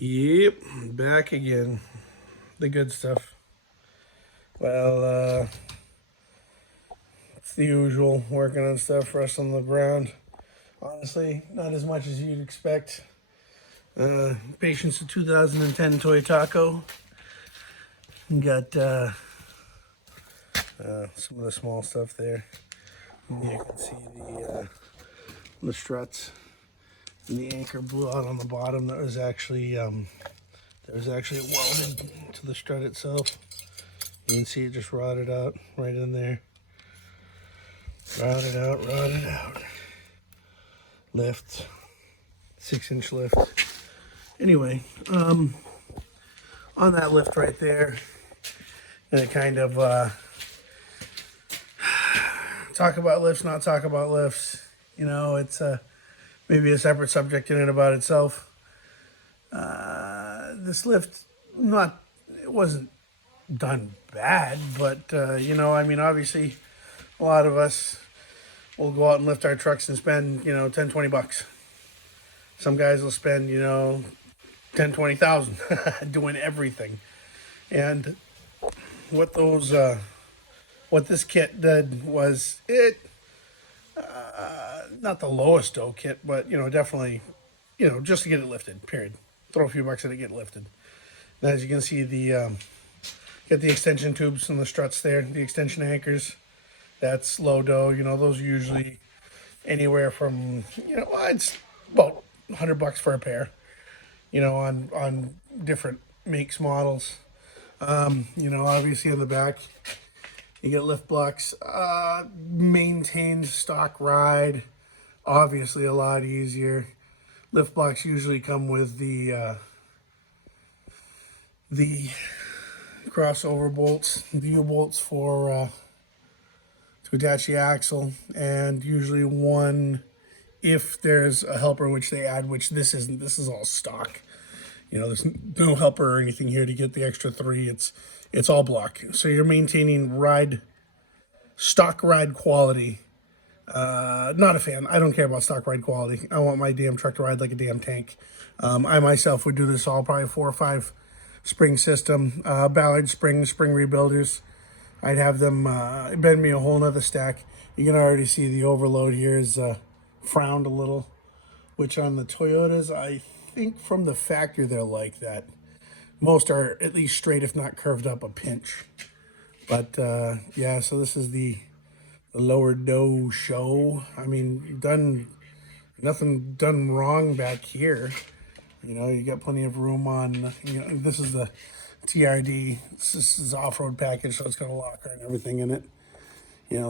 Yep, back again. The good stuff. Well, it's the usual, working on stuff, wrestling the ground. Honestly, not as much as you'd expect. Patience of 2010 ToyTaco. Got some of the small stuff there. You can see the struts and the anchor blew out on the bottom. That was actually welded to the strut itself. You can see it just rotted out right in there. Rotted out. Lift, 6-inch lift. Anyway, on that lift right there, and it kind of talk about lifts, not talk about lifts. You know, it's maybe a separate subject in and about itself. This lift, it wasn't done bad, but you know, I mean, obviously, a lot of us will go out and lift our trucks and spend, 10, 20 bucks. Some guys will spend, 10, 20,000 doing everything. And what this kit did was not the lowest dough kit, but, definitely, just to get it lifted, period. Throw a few bucks at it, get it lifted. And as you can see, get the extension tubes and the struts there, the extension anchors. That's low dough. Those are usually anywhere from, it's about 100 bucks for a pair, on different makes, models. Obviously on the back, you get lift blocks, maintained stock ride, obviously a lot easier. Lift blocks usually come with the crossover bolts, the U-bolts to attach the axle, and usually one if there's a helper, which they add, which this isn't. This is all stock. There's no helper or anything here to get the extra 3. It's all block. So you're maintaining stock ride quality. Not a fan. I don't care about stock ride quality. I want my damn truck to ride like a damn tank. I myself would do this all, probably 4 or 5 spring system, Ballard spring rebuilders. I'd have them bend me a whole nother stack. You can already see the overload here is frowned a little, which on the Toyotas, I think from the factory they're like that. Most are at least straight, if not curved up a pinch. But yeah, so this is the lower dough show. I mean, you've done nothing done wrong back here. You got plenty of room on. This is the TRD. This is off-road package, so it's got a locker and everything in it.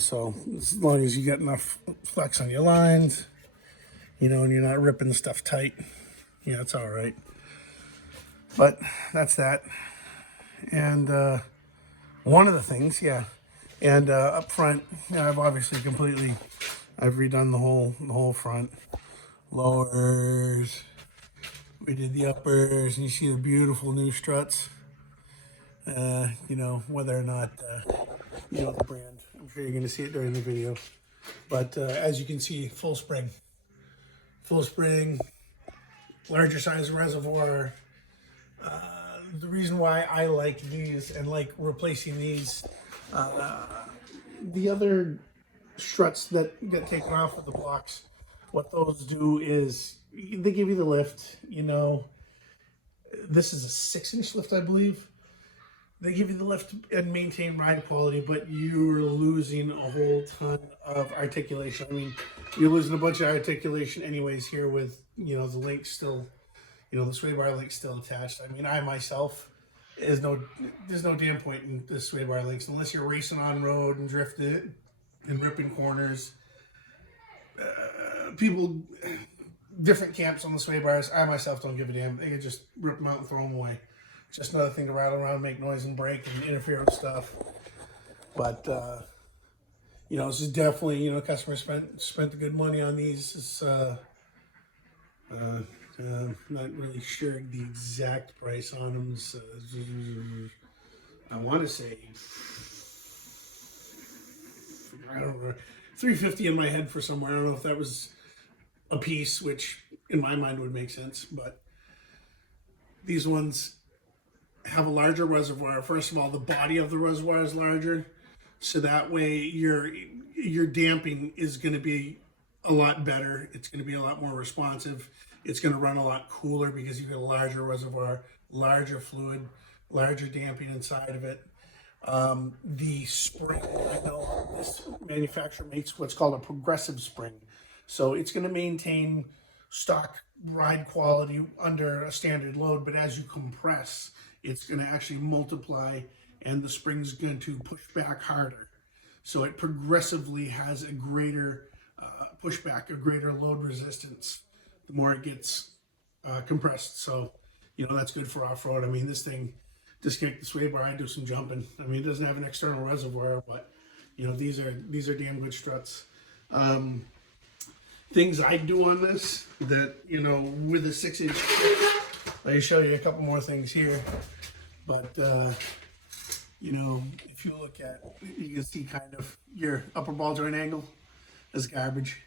So as long as you get enough flex on your lines, and you're not ripping stuff tight, it's all right. But that's that. And one of the things, yeah. And up front, I've obviously I've redone the whole front. Lowers. We did the uppers, and you see the beautiful new struts. Whether or not the brand. I'm sure you're going to see it during the video. But as you can see, full spring, larger size reservoir. The reason why I like these and like replacing these, the other struts that get taken off of the blocks, what those do is they give you the lift. This is a 6-inch lift, I believe. They give you the lift and maintain ride quality, but you're losing a whole ton of articulation. I mean, you're losing a bunch of articulation anyways here with, the links still, the sway bar link's still attached. I mean, I myself, there's no damn point in the sway bar links unless you're racing on road and drifting and ripping corners. People, different camps on the sway bars. I myself don't give a damn. They could just rip them out and throw them away. Just another thing to rattle around, make noise and break and interfere with stuff. But this is definitely, customers spent the good money on these. It's not really sure the exact price on them. So, I want to say, I don't know, $350 in my head for somewhere. I don't know if that was a piece, which in my mind would make sense, but These ones have a larger reservoir. First of all, the body of the reservoir is larger, so that way your damping is going to be a lot better. It's going to be a lot more responsive. It's going to run a lot cooler because you've got a larger reservoir, larger fluid, larger damping inside of it. The spring, I know this manufacturer makes what's called a progressive spring. So it's going to maintain stock ride quality under a standard load, but as you compress, it's going to actually multiply and the spring's going to push back harder. So it progressively has a greater pushback, a greater load resistance the more it gets compressed. So, that's good for off-road. I mean, this thing, just kick the sway bar, I do some jumping. I mean, it doesn't have an external reservoir, but these are damn good struts. Things I do on this that, with a 6-inch, let me show you a couple more things here. But, if you look at, you can see kind of your upper ball joint angle is garbage.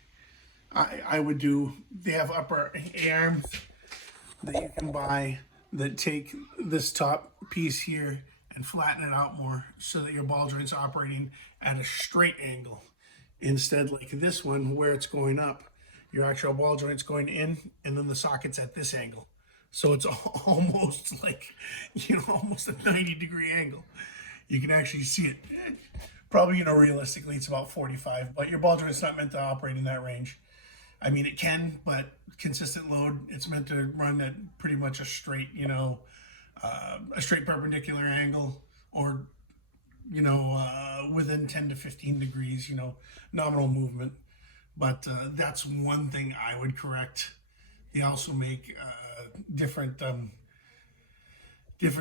I would do, they have upper arms that you can buy that take this top piece here and flatten it out more so that your ball joint's operating at a straight angle. Instead, like this one where it's going up, your actual ball joint's going in and then the socket's at this angle. So it's almost like, almost a 90-degree angle. You can actually see it. Probably, realistically it's about 45, but your ball joint's not meant to operate in that range. I mean, it can, but consistent load, it's meant to run at pretty much a straight, a straight perpendicular angle, or, within 10 to 15 degrees, nominal movement. But that's one thing I would correct. They also make different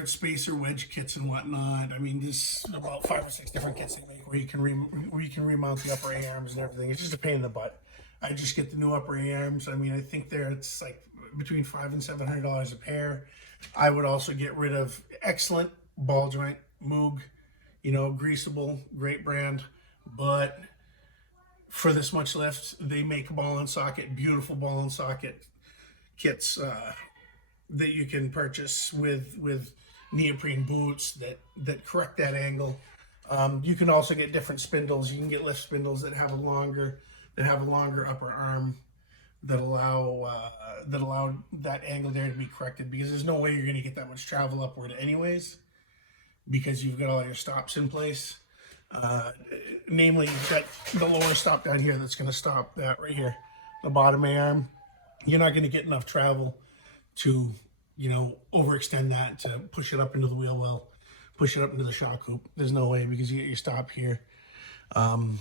spacer wedge kits and whatnot. I mean, there's about 5 or 6 different kits they make where you can remount the upper arms and everything. It's just a pain in the butt. I just get the new upper arms. I mean, I think it's like between $500 and $700 a pair. I would also get rid of excellent ball joint Moog, greasable, great brand, but for this much lift, they make ball and socket, beautiful ball and socket kits that you can purchase with neoprene boots that correct that angle. You can also get different spindles. You can get lift spindles that have a longer upper arm that allow that angle there to be corrected, because there's no way you're going to get that much travel upward anyways, because you've got all your stops in place. Namely, you've got the lower stop down here that's going to stop that right here, the bottom arm. You're not going to get enough travel to, overextend that to push it up into the wheel well, push it up into the shock hoop. There's no way, because you get your stop here. Trying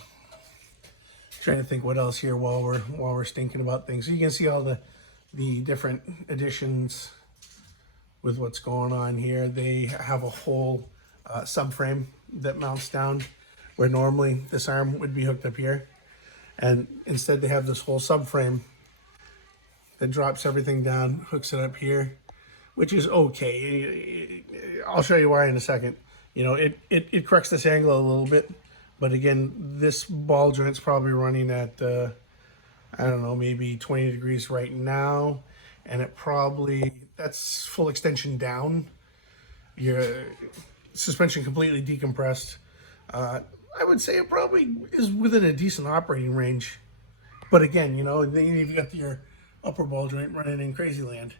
to think what else here while we're thinking about things. So you can see all the different additions with what's going on here. They have a whole subframe that mounts down where normally this arm would be hooked up here, and instead they have this whole subframe that drops everything down, hooks it up here, which is okay. I'll show you why in a second. It corrects this angle a little bit, but again, this ball joint's probably running at I don't know, maybe 20 degrees right now, and that's full extension down. Your suspension completely decompressed. I would say it probably is within a decent operating range, but again, then you've got your upper ball joint running in crazy land,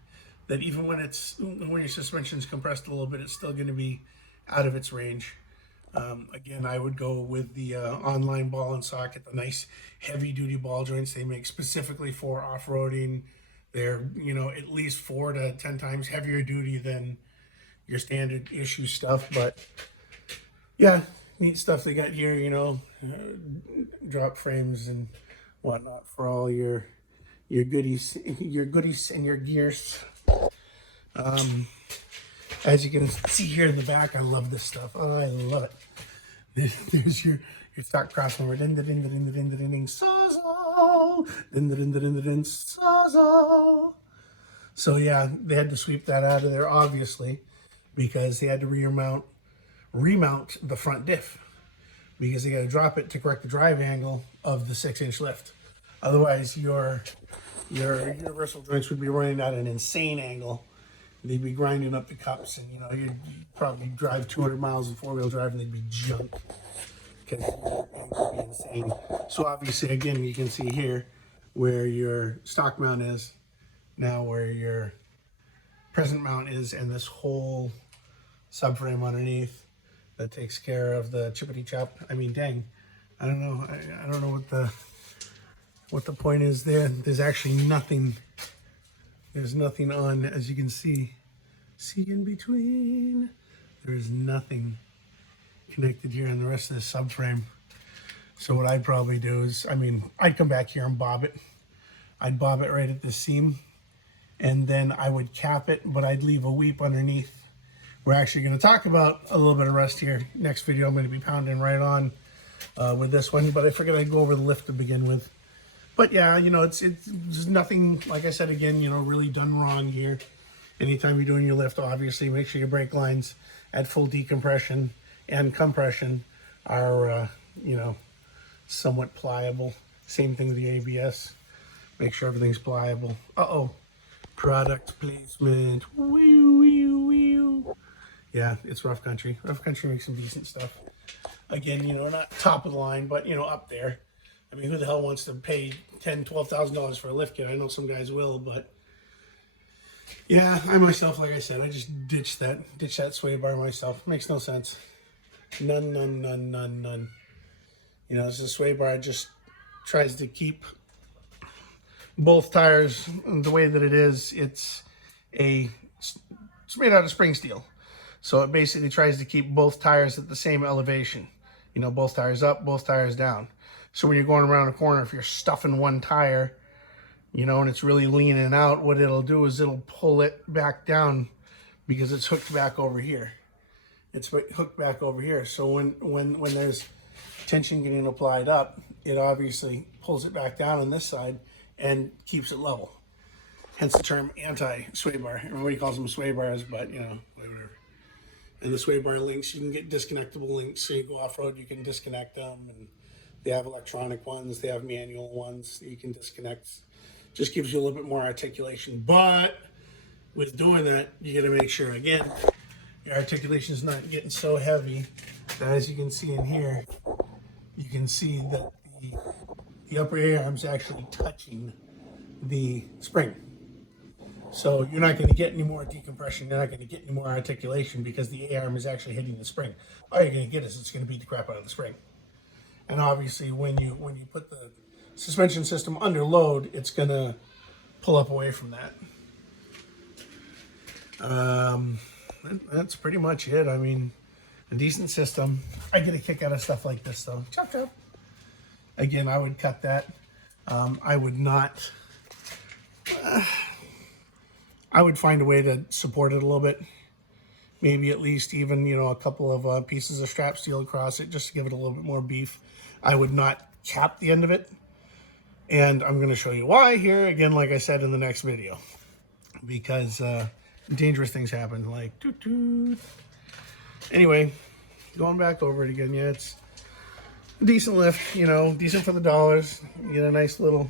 that even when your suspension's compressed a little bit, it's still going to be out of its range. Again, I would go with the online ball and socket, the nice heavy duty ball joints they make specifically for off-roading. They're, at least 4 to 10 times heavier duty than your standard issue stuff. But yeah, neat stuff they got here, drop frames and whatnot for all your goodies and your gears. As you can see here in the back, I love this stuff. Oh, I love it. There's your stock crossover. Din din din din din din din sawzall. Din din din din din sawzall. So yeah, they had to sweep that out of there, obviously, because they had to remount the front diff, because they got to drop it to correct the drive angle of the 6-inch lift. Otherwise, your universal joints would be running at an insane angle. they'd be grinding up the cups, and you'd probably drive 200 miles in four-wheel drive, and they'd be junk because it would be insane. So obviously, again, you can see here where your stock mount is, now where your present mount is, and this whole subframe underneath that takes care of the chippity chop. I mean, dang, I don't know. I don't know what the point is there. There's actually nothing. There's nothing on, as you can see in between. There's nothing connected here on the rest of the subframe. So what I'd probably do is, I mean, I'd come back here and bob it. I'd bob it right at the seam, and then I would cap it, but I'd leave a weep underneath. We're actually going to talk about a little bit of rust here. Next video, I'm going to be pounding right on with this one, but I figured I'd go over the lift to begin with. But yeah, it's there's nothing, like I said again, really done wrong here. Anytime you're doing your lift, obviously make sure your brake lines at full decompression and compression are, somewhat pliable. Same thing with the ABS. Make sure everything's pliable. Product placement. Wee, wee, wee. Yeah, it's Rough Country. Rough Country makes some decent stuff. Again, not top of the line, but up there. I mean, who the hell wants to pay $10,000, $12,000 for a lift kit? I know some guys will, but yeah, I myself, like I said, I just ditched that sway bar myself. Makes no sense. None. This is a sway bar. It just tries to keep both tires the way that it is. It's made out of spring steel. So it basically tries to keep both tires at the same elevation. Both tires up, both tires down. So when you're going around a corner, if you're stuffing one tire, and it's really leaning out, what it'll do is it'll pull it back down because it's hooked back over here. It's hooked back over here. So when there's tension getting applied up, it obviously pulls it back down on this side and keeps it level. Hence the term anti-sway bar. Everybody calls them sway bars, but whatever. And the sway bar links, you can get disconnectable links. So you go off-road, you can disconnect them, and they have electronic ones, they have manual ones that you can disconnect. Just gives you a little bit more articulation. But with doing that, you gotta make sure, again, your articulation is not getting so heavy that, as you can see in here, you can see that the upper A-arm is actually touching the spring. So you're not going to get any more decompression, you're not going to get any more articulation because the A-arm is actually hitting the spring. All you're going to get is it's going to beat the crap out of the spring. And obviously when you put the suspension system under load, it's going to pull up away from that. That's pretty much it. I mean, a decent system. I get a kick out of stuff like this though. Chop chop. Again, I would cut that. I would not... I would find a way to support it a little bit. Maybe at least even, a couple of pieces of strap steel across it just to give it a little bit more beef. I would not cap the end of it. And I'm going to show you why here, again, like I said in the next video. Because dangerous things happen, like toot toot. Anyway, going back over it again, yeah, it's a decent lift, decent for the dollars. You get a nice little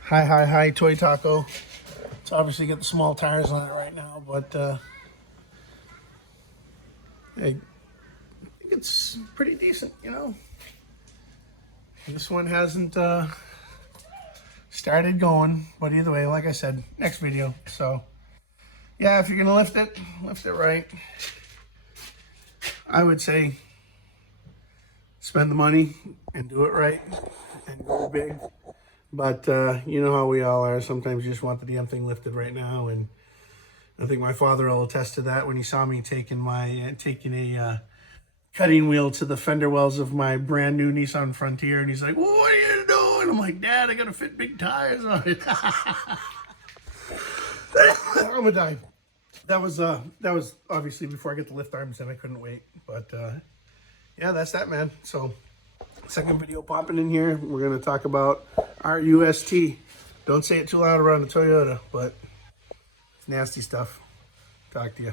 high ToyTaco. It's obviously got the small tires on it right now, but I think it's pretty decent, This one hasn't started going, but either way, like I said, next video. So yeah, if you're gonna lift it right. I would say spend the money and do it right and go big. But you know how we all are. Sometimes you just want the damn thing lifted right now. And I think my father will attest to that when he saw me taking a cutting wheel to the fender wells of my brand new Nissan Frontier. And he's like, "What are you doing?" I'm like, "Dad, I got to fit big tires on it." I'm gonna die. That was obviously before I get the lift arms in. I couldn't wait. But yeah, that's that, man. So second video popping in here. We're going to talk about RUST. Don't say it too loud around the Toyota, but it's nasty stuff. Talk to you.